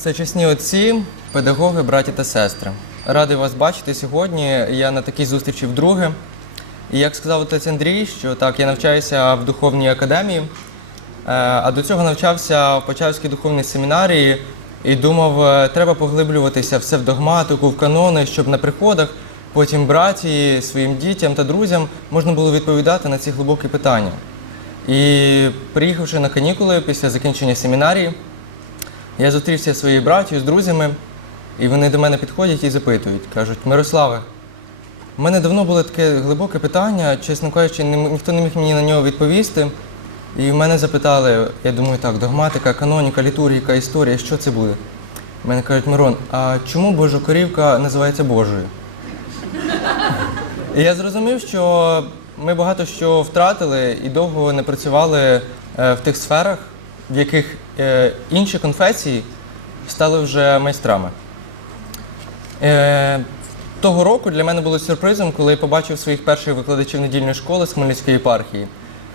Всечесні отці, педагоги, браті та сестри. Радий вас бачити сьогодні. Я на такій зустрічі вдруге. І як сказав отець Андрій, що так, я навчаюся в духовній академії, е, а до цього навчався в Почаївській духовній семінарії і думав, е, треба поглиблюватися все в догматику, в канони, щоб на приходах потім браті, своїм дітям та друзям можна було відповідати на ці глибокі питання. І приїхавши на канікули після закінчення семінарії, я зустрівся зі своєю братією, з друзями, і вони до мене підходять і запитують, кажуть, Мирославе, у мене давно було таке глибоке питання, чесно кажучи, ні- ніхто не міг мені на нього відповісти. І в мене запитали, я думаю, так, догматика, каноніка, літургіка, історія, що це буде? Мене кажуть, Мирон, а чому Божа корівка називається Божою? І я зрозумів, що ми багато що втратили і довго не працювали е, в тих сферах, в яких е, інші конфесії стали вже майстрами. Е, Того року для мене було сюрпризом, коли я побачив своїх перших викладачів недільної школи з Хмельницької єпархії.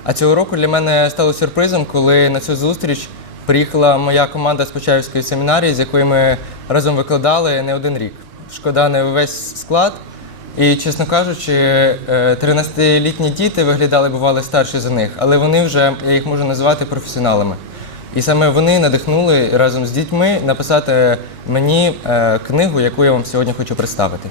А цього року для мене стало сюрпризом, коли на цю зустріч приїхала моя команда з Почаївської семінарії, з якою ми разом викладали не один рік. Шкода, не увесь склад. І, чесно кажучи, е, 13-літні діти виглядали, бували старші за них, але вони вже, я їх можу називати професіоналами. І саме вони надихнули разом з дітьми написати мені е, книгу, яку я вам сьогодні хочу представити.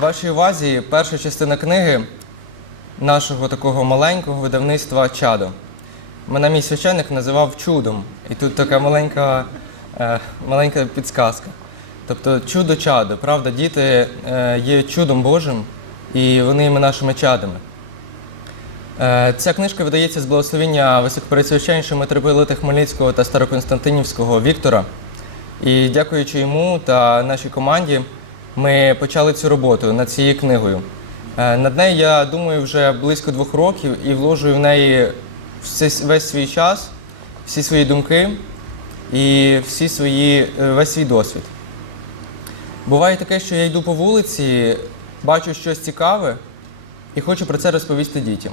Вашій увазі перша частина книги нашого такого маленького видавництва Чадо. Мене мій священник називав чудом. І тут така маленька, е, маленька підсказка. Тобто чудо чадо. Правда, діти е, є чудом Божим, і вони є нашими чадами. Е, Ця книжка видається з благословення високопересвященнішого митрополита Хмельницького та Староконстантинівського Віктора. І дякуючи йому та нашій команді, ми почали цю роботу над цією книгою. Е, Над нею я думаю вже близько двох років і вложую в неї весь свій час, всі свої думки і всі свої, е, весь свій досвід. Буває таке, що я йду по вулиці, бачу щось цікаве і хочу про це розповісти дітям.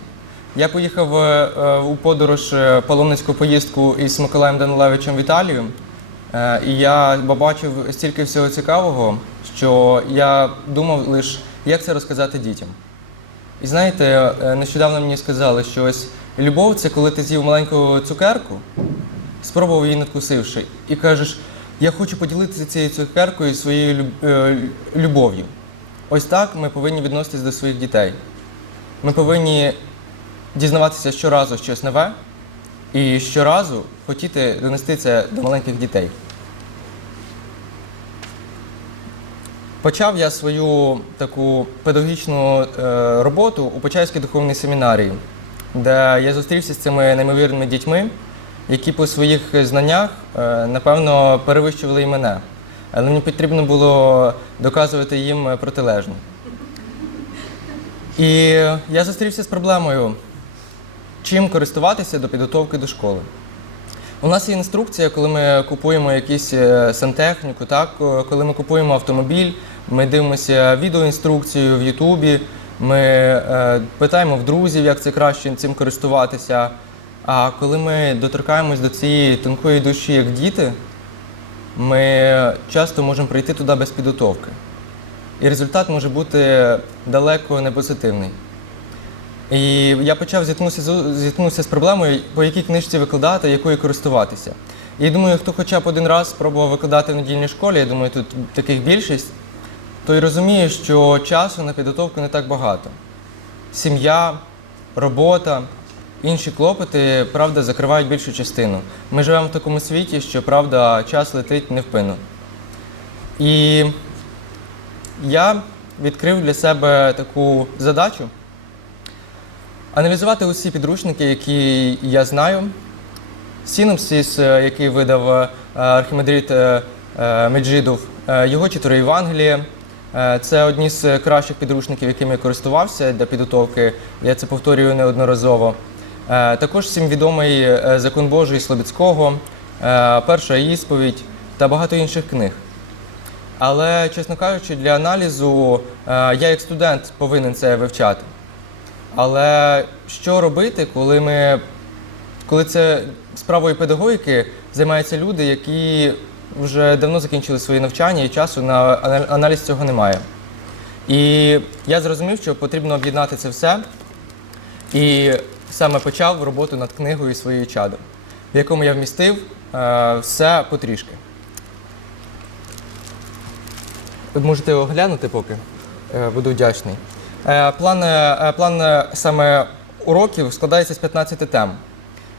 Я поїхав е, е, у подорож е, паломницьку поїздку із Миколаєм Данилевичем в Італію, і я побачив стільки всього цікавого, що я думав лише, як це розказати дітям. І знаєте, нещодавно мені сказали, що ось любов це коли ти з'їв маленьку цукерку, спробував її надкусивши, і кажеш, я хочу поділитися цією цукеркою своєю любов'ю. Ось так ми повинні відноситись до своїх дітей. Ми повинні дізнаватися щоразу щось нове і щоразу хотіти донести це до маленьких дітей. Почав я свою таку педагогічну е, роботу у Почаївській духовній семінарії, де я зустрівся з цими неймовірними дітьми, які по своїх знаннях, е, напевно, перевищували і мене. Але мені потрібно було доказувати їм протилежне. І я зустрівся з проблемою, чим користуватися до підготовки до школи. У нас є інструкція, коли ми купуємо якусь е, сантехніку, так? Е, коли ми купуємо автомобіль, ми дивимося відеоінструкцію в Ютубі, ми е, питаємо в друзів, як це краще цим користуватися. А коли ми доторкаємось до цієї тонкої душі, як діти, ми часто можемо прийти туди без підготовки. І результат може бути далеко не позитивний. І я почав зіткнутися, з- з проблемою, по якій книжці викладати, якою користуватися. І думаю, хто хоча б один раз спробував викладати в недільній школі, я думаю, тут таких більшість, той розуміє, що часу на підготовку не так багато. Сім'я, робота, інші клопоти, правда, закривають більшу частину. Ми живемо в такому світі, що правда, час летить невпинно. І я відкрив для себе таку задачу аналізувати усі підручники, які я знаю. Синопсис, е, який видав е, архімандрит е, Меджидов, його чотири Євангелія. Це одні з кращих підручників, якими я користувався для підготовки. Я це повторюю неодноразово. Е, Також всім відомий е, закон Божий Слобідського, е, перша ісповідь та багато інших книг. Але, чесно кажучи, для аналізу я як студент повинен це вивчати. Але що робити, коли ми коли це справою педагогіки займаються люди, які вже давно закінчили свої навчання і часу на аналіз цього немає. І я зрозумів, що потрібно об'єднати це все. І саме почав роботу над книгою своєю чадо, в якому я вмістив е, все потрішки. Ви можете оглянути поки. Е, Буду вдячний. Е, План, план саме уроків складається з 15 тем.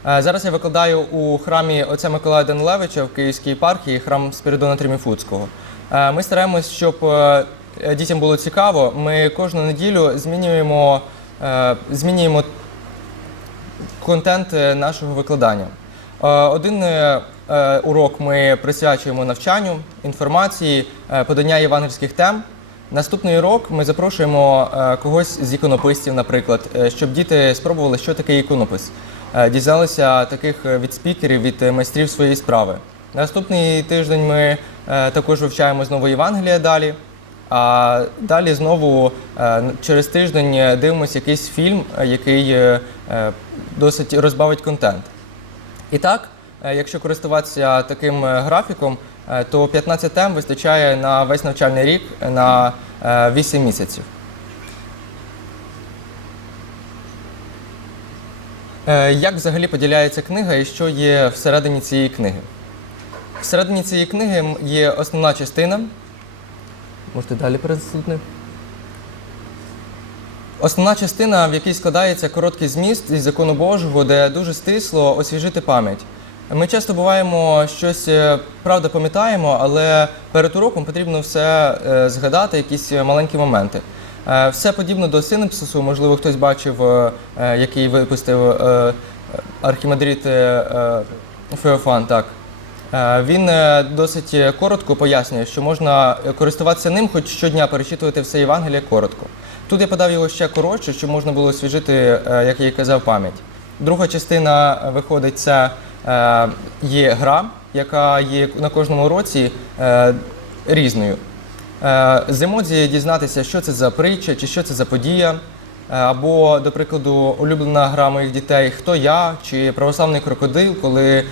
Зараз я викладаю у храмі отця Миколая Данилевича в Київській єпархії, храм Спіридона Триміфуцького. Ми стараємось, щоб дітям було цікаво. Ми кожну неділю змінюємо, змінюємо контент е, нашого викладання. Е, Один е, урок ми присвячуємо навчанню, інформації, подання євангельських тем. Наступний урок ми запрошуємо когось з іконописців, наприклад, щоб діти спробували, що таке іконопис. Дізналися таких від спікерів, від майстрів своєї справи. Наступний тиждень ми також вивчаємо знову Євангелія далі. А далі знову е, через тиждень е, дивимося якийсь фільм, е, який досить розбавить контент. І так, якщо користуватися таким графіком, то 15 тем вистачає на весь навчальний рік на е, 8 місяців. Як взагалі поділяється книга і що є всередині цієї книги? Всередині цієї книги є основна частина. Можете далі пересутни. Основна частина, в якій складається короткий зміст із закону Божого, де дуже стисло освіжити пам'ять. Ми часто буваємо щось, е, правда, пам'ятаємо, але перед уроком потрібно все е, згадати, якісь маленькі моменти. Е, Все подібно до синепсису, можливо, хтось бачив, який випустив архімандрит Феофан. Так. Е, Він е, досить е, коротко пояснює, що можна користуватися ним, хоч щодня перечитувати все Євангеліє коротко. Тут я подав його ще коротше, щоб можна було освіжити, як я і казав, пам'ять. Друга частина виходить, це є гра, яка є на кожному уроці е, різною. З емодзі дізнатися, що це за притча чи що це за подія. Або, до прикладу, улюблена гра моїх дітей Хто я чи православний крокодил, коли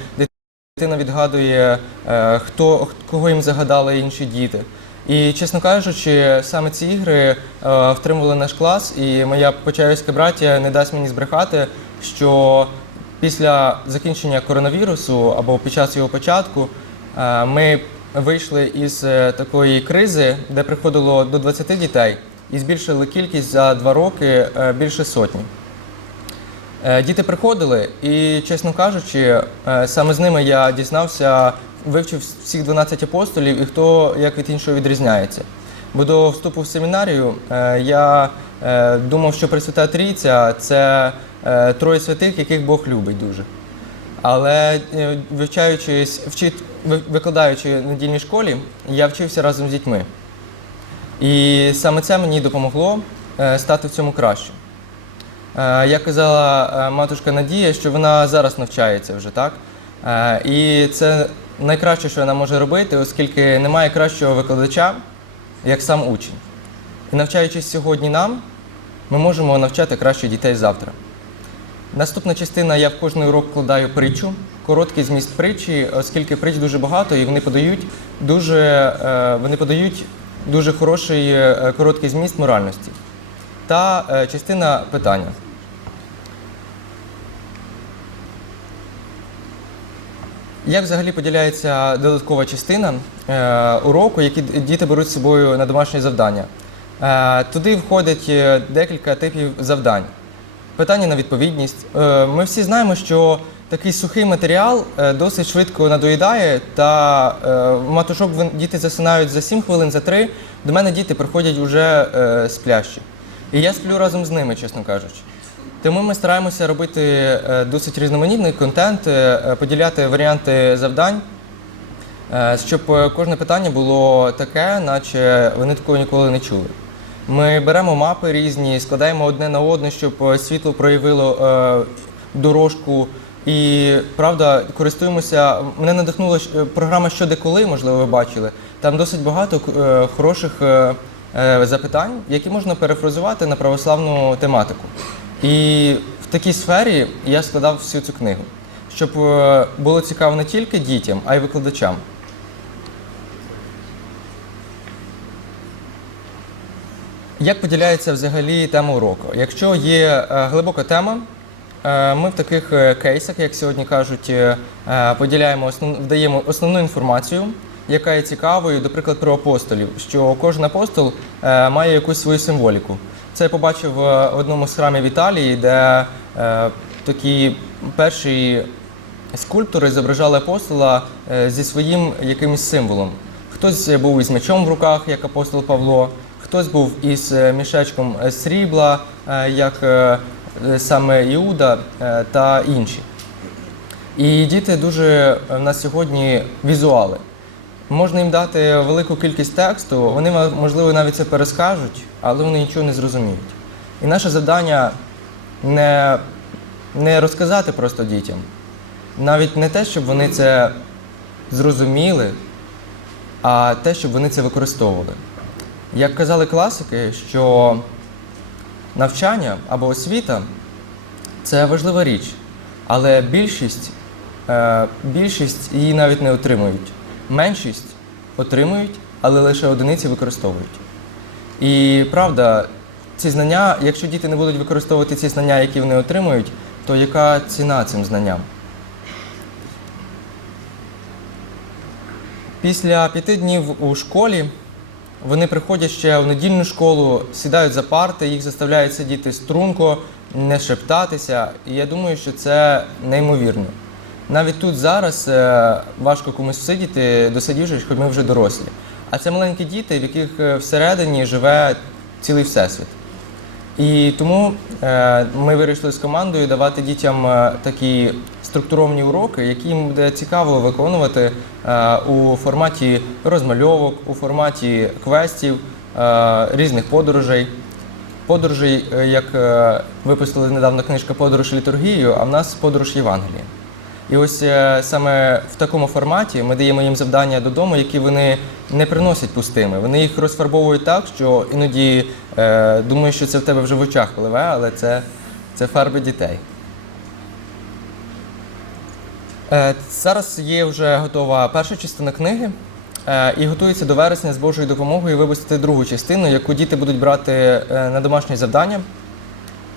дитина відгадує, е, хто кого їм загадали інші діти. І, чесно кажучи, саме ці ігри е, втримували наш клас, і моя почаївська браття не дасть мені збрехати, що після закінчення коронавірусу або під час його початку е, ми вийшли із такої кризи, де приходило до 20 дітей, і збільшили кількість за два роки більше сотні. Е, Діти приходили, і, чесно кажучи, е, саме з ними я дізнався, вивчив всіх 12 апостолів і хто як від іншого відрізняється. Бо до вступу в семінарію е, я думав, що Пресвята Трійця це троє святих, яких Бог любить дуже. Але вивчаючись, вчит, ви- викладаючи в недільній школі, я вчився разом з дітьми. І саме це мені допомогло стати в цьому краще. Е, Як казала е, матушка Надія, що вона зараз навчається вже, так? Е, І це найкраще, що вона може робити, оскільки немає кращого викладача, як сам учень. І навчаючись сьогодні нам, ми можемо навчати краще дітей завтра. Наступна частина я в кожний урок вкладаю притчу, короткий зміст притчі, оскільки притч дуже багато і вони подають дуже, вони подають дуже хороший короткий зміст моральності. Та частина питання. Як взагалі поділяється додаткова частина е, уроку, які діти беруть з собою на домашні завдання? Е, туди входить е, декілька типів завдань. Питання на відповідність. Е, ми всі знаємо, що такий сухий матеріал е, досить швидко надоїдає, та е, матушок діти засинають за 7 хвилин, за 3. До мене діти приходять вже е, сплящі. І я сплю разом з ними, чесно кажучи. Тому ми стараємося робити е, досить різноманітний контент, е, е, поділяти варіанти завдань, щоб кожне питання було таке, наче вони такого ніколи не чули. Ми беремо мапи різні, складаємо одне на одне, щоб світло проявило дорожку. І правда, користуємося. Мене надихнула програма «Що де коли», можливо, ви бачили. Там досить багато хороших запитань, які можна перефразувати на православну тематику. І в такій сфері я складав всю цю книгу, щоб е, було цікаво не тільки дітям, а й викладачам. Як поділяється взагалі тема уроку? Якщо є е, глибока тема, е, ми в таких кейсах, як сьогодні кажуть, поділяємо основ, вдаємо основну інформацію, яка є цікавою, наприклад, про апостолів, що кожен апостол має якусь свою символіку. Це я побачив в одному з храмів Італії, де е, такі перші скульптори зображали апостола е, зі своїм якимось символом. Хтось був із мечом в руках, як апостол Павло, хтось був із е, мішечком е, срібла, е, як е, е, саме Іуда е, та інші. І діти дуже е, нас сьогодні візуали. Можна їм дати велику кількість тексту, вони можливо навіть це перескажуть, але вони нічого не зрозуміють. І наше завдання не, не розказати просто дітям, навіть не те, щоб вони це зрозуміли, а те, щоб вони це використовували. Як казали класики, що навчання або освіта це важлива річ, але більшість, е, більшість її навіть не отримують. Меншість отримують, але лише одиниці використовують. І правда, ці знання, якщо діти не будуть використовувати ці знання, які вони отримують, то яка ціна цим знанням? Після п'яти днів у школі вони приходять ще в недільну школу, сідають за парти, їх заставляють сидіти струнко, не шептатися. І я думаю, що це неймовірно. Навіть тут зараз е, важко комусь сидіти, досидівшись, хоч ми вже дорослі. А це маленькі діти, в яких е, всередині живе цілий всесвіт. І тому е, ми вирішили з командою давати дітям такі структуровані уроки, які їм буде цікаво виконувати у форматі розмальовок, у форматі квестів, різних подорожей. Подорожей, як випустили недавно книжка Подорож літургією, а в нас подорож Євангелія. І ось е, саме в такому форматі ми даємо їм завдання додому, які вони не приносять пустими. Вони їх розфарбовують так, що іноді е, думаю, що це в тебе вже в очах пливе, але це, це фарби дітей. Е, зараз є вже готова перша частина книги. е, І готується до вересня з Божою допомогою випустити другу частину, яку діти будуть брати е, на домашнє завдання.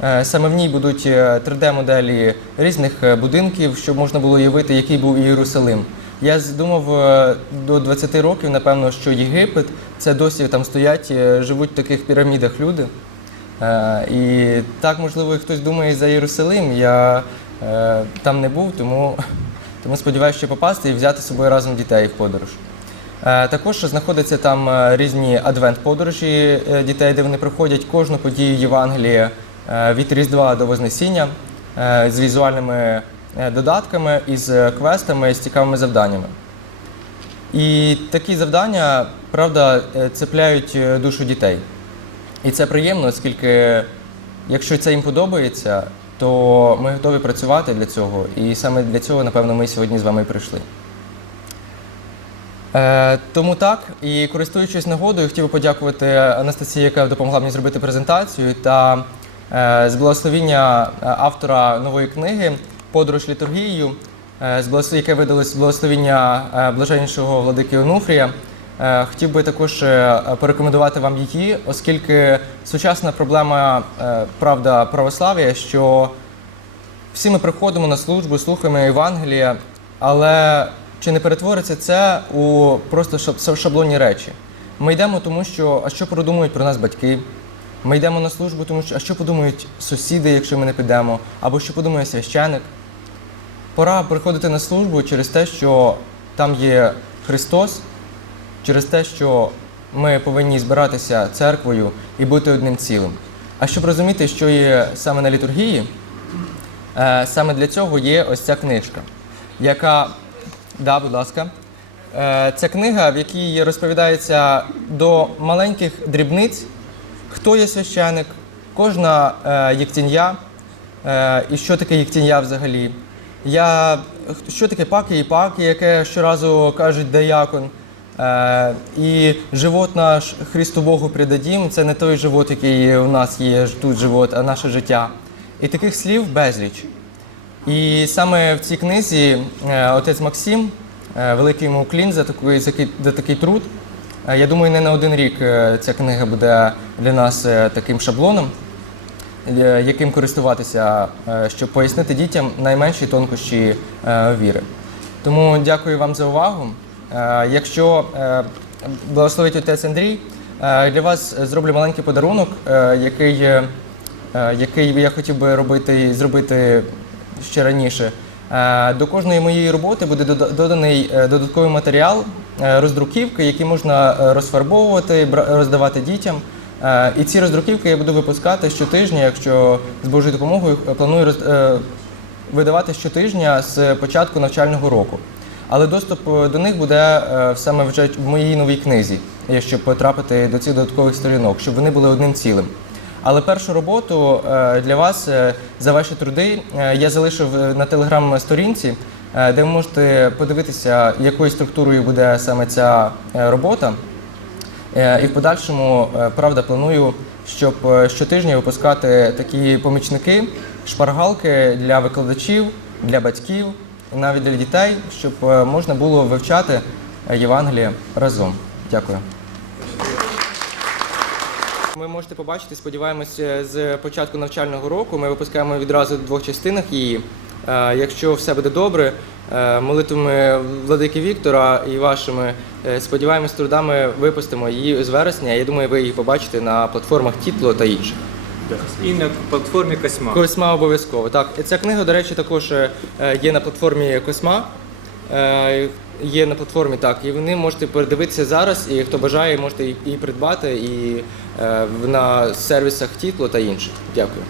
Е, Саме в ній будуть е, 3D-моделі різних е, будинків, щоб можна було уявити, який був Єрусалим. Я думав е, до 20 років, напевно, що Єгипет це досі там стоять, е, живуть в таких пірамідах люди. Е, І так, можливо, хтось думає за Єрусалим. Я е, там не був, тому, тому сподіваюся, що попасти і взяти з собою разом дітей в подорож. Е, Також знаходяться там е, різні адвент-подорожі е, дітей, де вони проходять кожну подію Євангелія е, від Різдва до Вознесіння е, з візуальними е, додатками, із е, квестами, з цікавими завданнями. І такі завдання, правда, е, цепляють е, душу дітей. І це приємно, оскільки, якщо це їм подобається, то ми готові працювати для цього. І саме для цього, напевно, ми сьогодні з вами прийшли. Е, тому так, і користуючись нагодою, хотів би подякувати Анастасії, яка допомогла мені зробити презентацію, та е, з благословіння е, автора нової книги Подорож літургією, е, з яке видалось з благословіння е, блаженнішого владики Онуфрія. Е, Хотів би також е, порекомендувати вам її, оскільки сучасна проблема, е, правда, православ'я, що всі ми приходимо на службу, слухаємо Євангелія, але чи не перетвориться це у просто шаб- шаблонні речі? Ми йдемо тому, що а що продумують про нас батьки? Ми йдемо на службу, тому що а що подумають сусіди, якщо ми не підемо, або що подумає священик. Пора приходити на службу через те, що там є Христос, через те, що ми повинні збиратися церквою і бути одним цілим. А щоб розуміти, що є саме на літургії, Е, Саме для цього є ось ця книжка, яка. Да, будь ласка. Е, Це книга, в якій розповідається до маленьких дрібниць, хто є священик, кожна е, єктін'я, е, і що таке єктін'я взагалі. Я, що таке паки і паки, яке щоразу кажуть деякон. Е, і живот наш Христу Богу придадім, це не той живот, який у нас є тут живот, а наше життя. І таких слів безліч. І саме в цій книзі е, отець Максим, е, великий йому такий, за такий, за такий труд. Е, Я думаю, не на один рік е, ця книга буде для нас е, таким шаблоном, яким користуватися, щоб пояснити дітям найменші тонкощі віри. Тому дякую вам за увагу. Якщо благословить отець Андрій, для вас зроблю маленький подарунок, який, який я хотів би робити зробити ще раніше. До кожної моєї роботи буде доданий додатковий матеріал, роздруківки, які можна е, розфарбовувати, роздавати дітям. Е, І ці роздруківки я буду випускати щотижня, якщо з Божою допомогою е, планую роз- е, видавати щотижня з початку навчального року. Але доступ е, до них буде е, саме вже в моїй новій книзі, е, щоб потрапити до цих додаткових сторінок, щоб вони були одним цілим. Але першу роботу е, для вас е, за ваші труди е, я залишив е, на телеграм-сторінці, е, де ви можете подивитися, якою структурою буде саме ця е, робота. Е, І в подальшому, е, правда, планую, щоб е, щотижня випускати такі помічники, шпаргалки для викладачів, для батьків, навіть для дітей, щоб е, можна було вивчати е, Євангеліє разом. Дякую. Ми можете побачити, сподіваємося, з початку навчального року ми випускаємо відразу в двох частинах її. Е, Якщо все буде добре, е, молитвами владики Віктора і вашими, е, сподіваємось, трудами випустимо її з вересня. Я думаю, ви її побачите на платформах Тітло та інших. І на платформі Косьма. Косьма обов'язково. Так, ця книга, до речі, також є на платформі Косьма. Є на платформі так, і вони можете передивитися зараз, і хто бажає, можете її придбати і на сервісах Тітло та інших. Дякую.